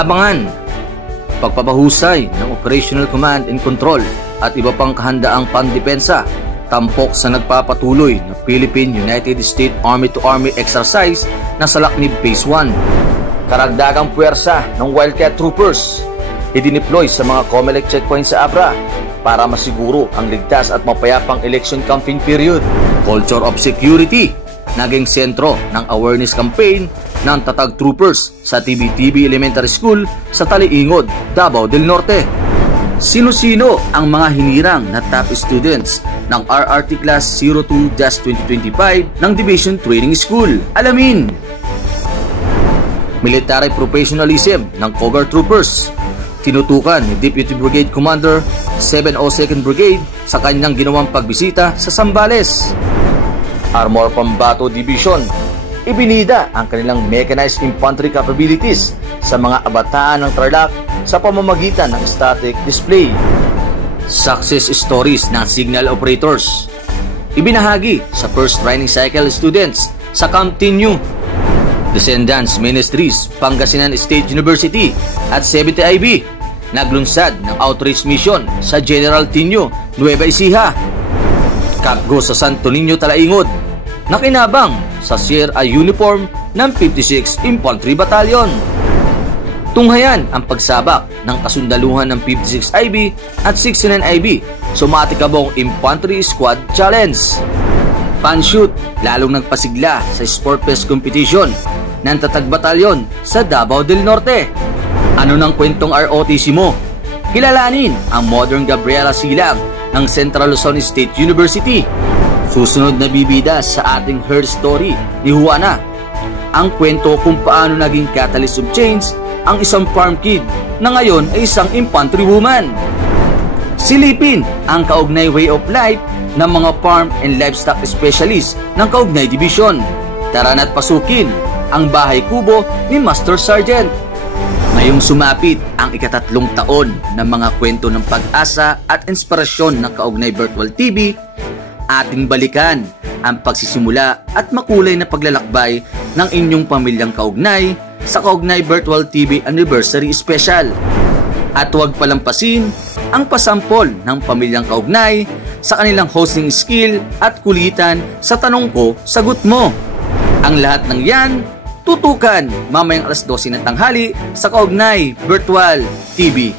Abangan pagpapahusay ng operational command and control at iba pang kahandaang pandepensa tampok sa nagpapatuloy na Philippine United States Army-to-Army exercise na Salaknib Phase 1. Karagdagang puwersa ng Wildcat Troopers idineploy sa mga COMELEC checkpoints sa Abra para masiguro ang ligtas at mapayapang election campaign period. Culture of security naging sentro ng awareness campaign ng Tatag Troopers sa TBTB Elementary School sa Taliingod, Davao del Norte. Sino-sino ang mga hinirang na top students ng RRT Class 02-2025 ng Division Training School? Alamin! Military professionalism ng Cogar Troopers. Tinutukan ni Deputy Brigade Commander 702nd Brigade sa kanyang ginawang pagbisita sa Zambales. Armor Pambato Division. Ibinida ang kanilang mechanized infantry capabilities sa mga kabataan ng Tarlac sa pamamagitan ng static display. Success stories ng signal operators. Ibinahagi sa first training cycle students sa Camp Tinio. Descendants Ministries, Pangasinan State University at 70 IB naglunsad ng outreach mission sa General Tinio, Nueva Ecija. Kapgo sa Santo Niño, Talaingod, nakinabang sa Sierra uniform ng 56 Infantry Battalion. Tunghayan ang pagsabak ng kasundaluhan ng 56 IB at 69 IB Sumatikabong Infantry Squad Challenge. Panshoot lalong nagpasigla sa Sport Fest Competition ng Tatag Batalyon sa Davao del Norte. Ano ng kwentong ROTC mo? Kilalanin ang Modern Gabriela Silang ng Central Luzon State University. Susunod na bibida sa ating Her Story ni Juana, ang kwento kung paano naging catalyst of change ang isang farm kid na ngayon ay isang infantry woman. Silipin ang kaugnay way of life ng mga farm and livestock specialist ng Kaugnay Division. Tara na't pasukin ang bahay kubo ni Master Sergeant. Ngayong sumapit ang ika-3 taon ng mga kwento ng pag-asa at inspirasyon ng Kaugnay Virtual TV, ating balikan ang pagsisimula at makulay na paglalakbay ng inyong pamilyang kaugnay sa Kaugnay Virtual TV Anniversary Special. At huwag palampasin ang pasampol ng pamilyang kaugnay sa kanilang hosting skill at kulitan sa Tanong Ko, Sagot Mo. Ang lahat ng yan, tutukan mamayang alas 12 ng tanghali sa Kaugnay Virtual TV.